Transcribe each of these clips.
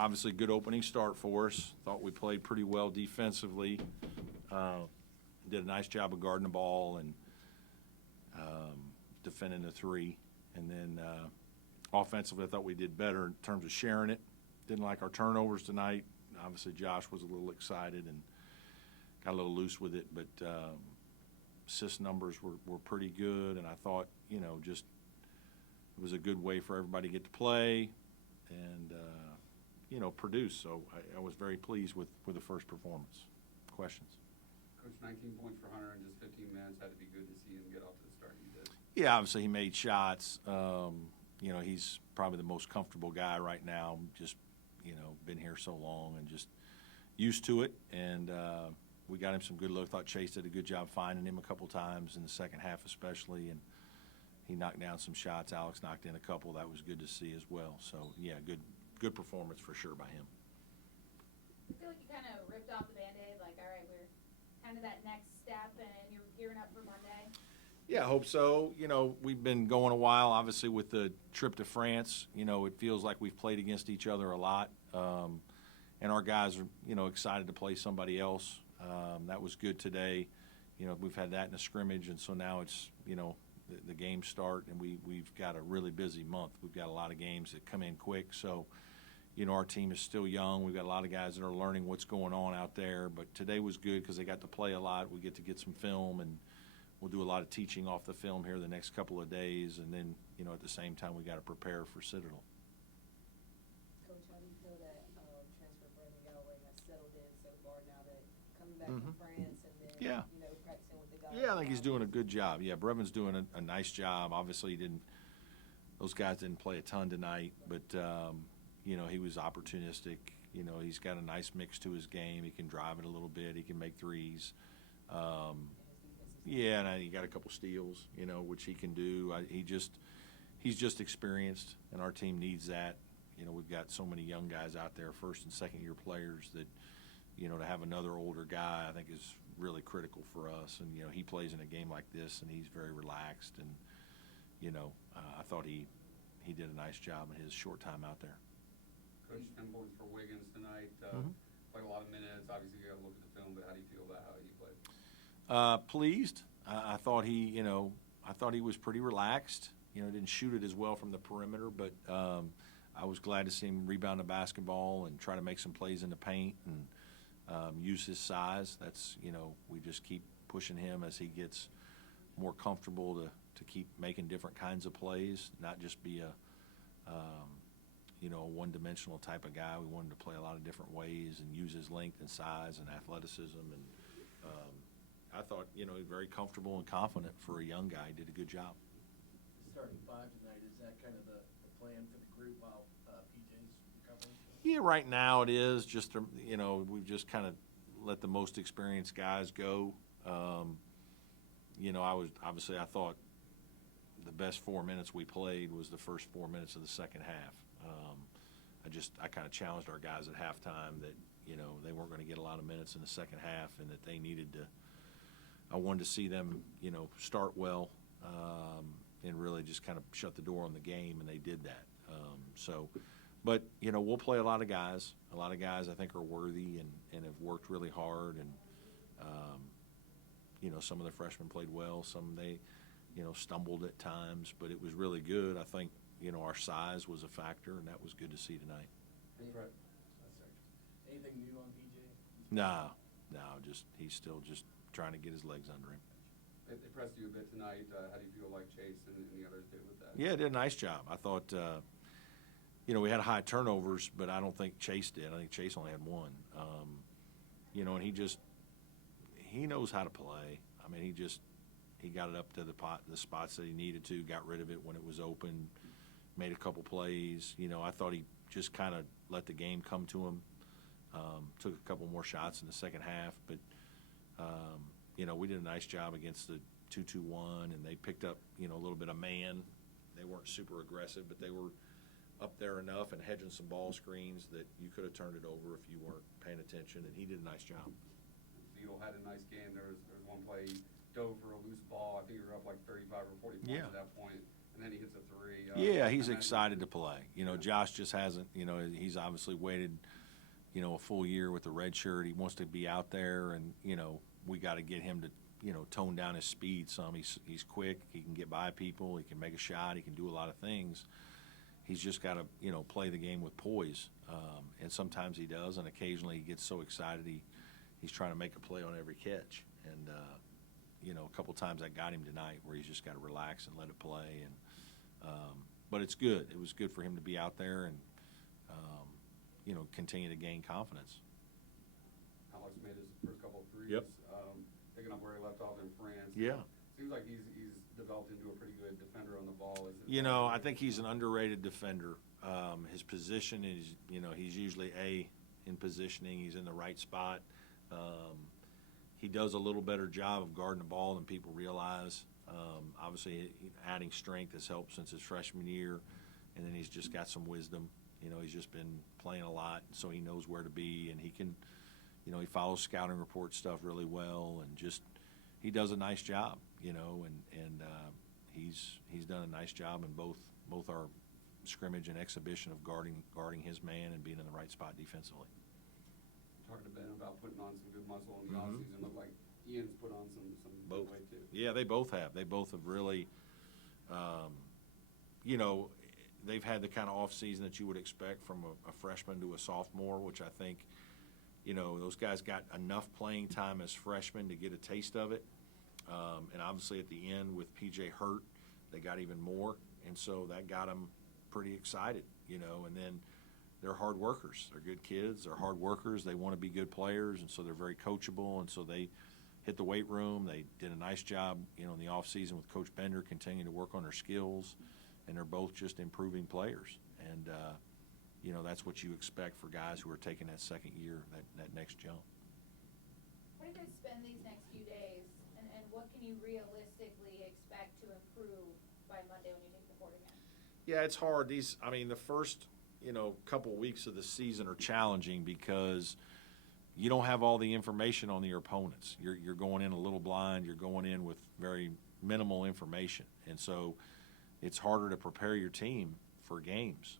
obviously, good opening start for us. Thought we played pretty well defensively. Did a nice job of guarding the ball and defending the three. And then offensively, I thought we did better in terms of sharing it. Didn't like our turnovers tonight. Obviously, Josh was a little excited and got a little loose with it, but assist numbers were pretty good, and I thought, just it was a good way for everybody to get to play and, produce. So I was very pleased with the first performance. Questions? Coach, 19 points for Hunter in just 15 minutes. Had to be good to see him get off to the start he did. Yeah, obviously he made shots. He's probably the most comfortable guy right now, just, been here so long and just used to it. And we got him some good looks. Thought Chase did a good job finding him a couple times in the second half especially, and he knocked down some shots. Alex knocked in a couple. That was good to see as well. So, yeah, good performance for sure by him. I feel like you kind of ripped off the Band-Aid, like, all right, we're kind of that next step, and you're gearing up for Monday? Yeah, I hope so. We've been going a while, obviously, with the trip to France. It feels like we've played against each other a lot. And our guys are, excited to play somebody else. That was good today. We've had that in a scrimmage, and so now it's, the games start, and we've got a really busy month. We've got a lot of games that come in quick. So, our team is still young. We've got a lot of guys that are learning what's going on out there. But today was good because they got to play a lot. We get to get some film, and we'll do a lot of teaching off the film here the next couple of days. And then, at the same time, we got to prepare for Citadel. Coach, how do you feel that transfer Brevin Galloway has settled in so far now that coming back from France and then, Yeah. Practicing with the guys? Yeah, I think he's doing a good job. Yeah, Brevin's doing a nice job. Obviously, those guys didn't play a ton tonight, but, he was opportunistic. He's got a nice mix to his game. He can drive it a little bit. He can make threes. Yeah, and he got a couple steals, which he can do. He's just experienced, and our team needs that. We've got so many young guys out there, first and second year players, that, to have another older guy, I think is really critical for us. And, he plays in a game like this, and he's very relaxed. And, I thought he did a nice job in his short time out there. Coach, 10 points for Wiggins tonight. Played a lot of minutes. Obviously, you got to look at the film, but how do you feel about how he played? Pleased. I thought he was pretty relaxed. Didn't shoot it as well from the perimeter, but I was glad to see him rebound the basketball and try to make some plays in the paint and use his size. That's, we just keep pushing him as he gets more comfortable to keep making different kinds of plays, not just be a one-dimensional type of guy. We wanted to play a lot of different ways and use his length and size and athleticism. And I thought, he was very comfortable and confident for a young guy. He did a good job. Starting five tonight, is that kind of the plan for the group while PJ's recovering? Yeah, right now it is. Just, we've just kind of let the most experienced guys go. I thought the best 4 minutes we played was the first 4 minutes of the second half. I kind of challenged our guys at halftime that, they weren't going to get a lot of minutes in the second half and that they needed to – I wanted to see them, start well and really just kind of shut the door on the game, and they did that. But, we'll play a lot of guys. A lot of guys I think are worthy and have worked really hard. And, some of the freshmen played well. Some they, stumbled at times. But it was really good. I think, our size was a factor, and that was good to see tonight. Anything new on PJ? No, he's still just trying to get his legs under him. They pressed you a bit tonight. How do you feel like Chase and the others did with that? Yeah, did a nice job. I thought, we had high turnovers, but I don't think Chase did. I think Chase only had one. And he knows how to play. I mean, he got it up to the spots that he needed to, got rid of it when it was open, made a couple plays. I thought he just kind of let the game come to him. Took a couple more shots in the second half, but we did a nice job against the 2-2-1, and they picked up a little bit of man. They weren't super aggressive, but they were up there enough and hedging some ball screens that you could have turned it over if you weren't paying attention, and he did a nice job. Beadle had a nice game. There was one play he dove for a loose ball. I think you were up like 35 or 40 points at that point, and and then he hits a three. Yeah, he's and then- excited to play. You know, Josh just hasn't, you know, he's obviously waited, you know, a full year with the red shirt. He wants to be out there, and, you know, we got to get him to, you know, tone down his speed some. He's quick. He can get by people. He can make a shot. He can do a lot of things. He's just got to, you know, play the game with poise. And sometimes he does, and occasionally he gets so excited he's trying to make a play on every catch. And, you know, a couple times I got him tonight where he's just got to relax and let it play. And but it's good. It was good for him to be out there and, you know, continue to gain confidence. Alex made his first couple of threes. Yep. Picking up where he left off in France. Yeah. Seems like he's developed into a pretty good defender on the ball. You know, I think he's an underrated defender. His position is, you know, he's usually in positioning. He's in the right spot. He does a little better job of guarding the ball than people realize. Obviously, adding strength has helped since his freshman year, and then he's just got some wisdom. You know, he's just been playing a lot, so he knows where to be, and he can, you know, he follows scouting report stuff really well, and just he does a nice job, you know, and he's done a nice job in both our scrimmage and exhibition of guarding his man and being in the right spot defensively. Talking to Ben about putting on some good muscle in the Mhm. offseason. Looked like Ian's put on some Both. good weight too. Yeah, they both have. They both have really, you know, they've had the kind of off season that you would expect from a freshman to a sophomore, which I think, you know, those guys got enough playing time as freshmen to get a taste of it. And obviously at the end with PJ hurt, they got even more. And so that got them pretty excited, you know, and then they're hard workers. They're good kids. They're hard workers. They want to be good players, and so they're very coachable. And so they hit the weight room. They did a nice job, you know, in the off season with Coach Bender, continuing to work on their skills, and they're both just improving players. And you know, that's what you expect for guys who are taking that second year, that next jump. How do you guys spend these next few days, and what can you realistically expect to improve by Monday when you take the court again? Yeah, it's hard. The first, you know, couple weeks of the season are challenging because you don't have all the information on your opponents. You're going in a little blind. You're going in with very minimal information, and so it's harder to prepare your team for games.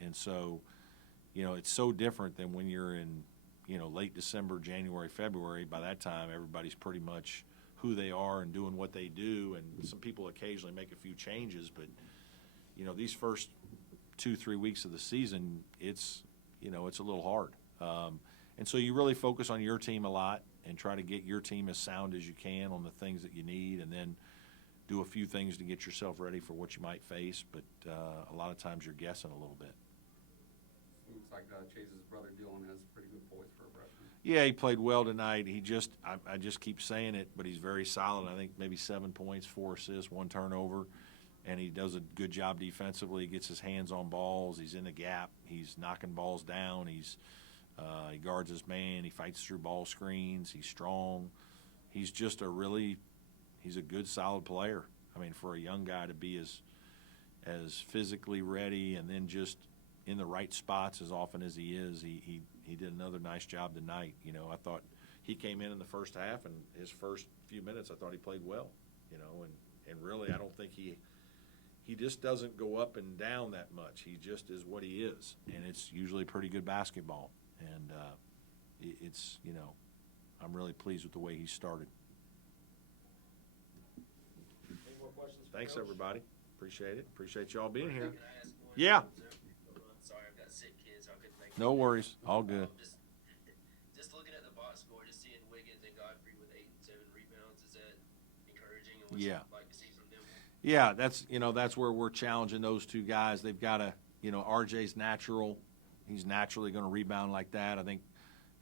And so, you know, it's so different than when you're in, you know, late December, January, February. By that time, everybody's pretty much who they are and doing what they do, and some people occasionally make a few changes, but, you know, these first 2-3 weeks of the season, it's, you know, it's a little hard. And so you really focus on your team a lot and try to get your team as sound as you can on the things that you need, and then do a few things to get yourself ready for what you might face. But a lot of times you're guessing a little bit. Looks like Chase's brother Dillon has pretty good poise for a freshman. Yeah, he played well tonight. I just keep saying it, but he's very solid. I think maybe 7 points, 4 assists, 1 turnover. And he does a good job defensively. He gets his hands on balls. He's in the gap. He's knocking balls down. He guards his man. He fights through ball screens. He's strong. He's just he's a good, solid player. I mean, for a young guy to be as physically ready and then just in the right spots as often as he is, he did another nice job tonight. You know, I thought he came in the first half, and his first few minutes I thought he played well. You know, and really I don't think he just doesn't go up and down that much. He just is what he is, and it's usually pretty good basketball. And it's, you know, I'm really pleased with the way he started. Any more questions for Thanks, Coach? everybody. Appreciate it. Appreciate y'all being here. Can I ask one? Yeah. I'm sorry, I've got sick kids, so I couldn't make it. No worries. All good. Just looking at the box score, just seeing Wiggins and Godfrey with 8 and 7 rebounds, is that encouraging? And what Yeah. you'd like to see from them? Yeah, that's where we're challenging those two guys. They've got to, you know, RJ's natural. He's naturally going to rebound like that. I think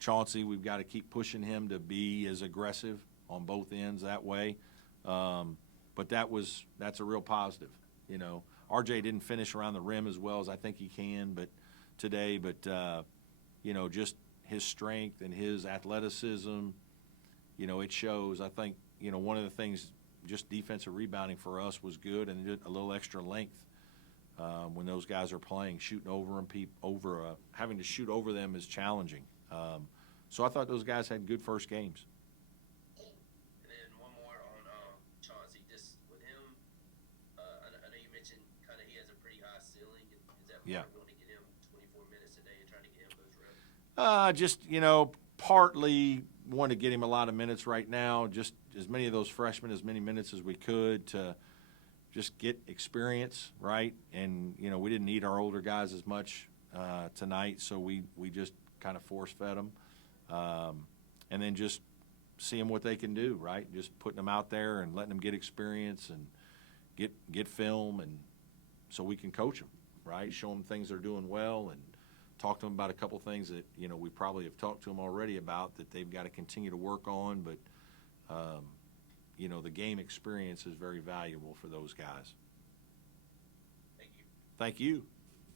Chauncey, we've got to keep pushing him to be as aggressive on both ends that way. But that's a real positive. You know, RJ didn't finish around the rim as well as I think he can, today. You know, just his strength and his athleticism, you know, it shows. I think, you know, one of the things, just defensive rebounding for us was good, and a little extra length when those guys are playing, shooting over them, having to shoot over them is challenging. So I thought those guys had good first games. And then one more on Chauncey, just with him, I know Yeah. Going to get him 24 minutes a day and trying to get him those reps? Just, partly want to get him a lot of minutes right now, just as many of those freshmen, as many minutes as we could to just get experience, right? And, we didn't need our older guys as much tonight, so we just kind of force-fed them. And then just seeing what they can do, right? Just putting them out there and letting them get experience and get film, and so we can coach them, right? Show them things they're doing well and talk to them about a couple things that, we probably have talked to them already about that they've got to continue to work on. But, the game experience is very valuable for those guys. Thank you. Thank you.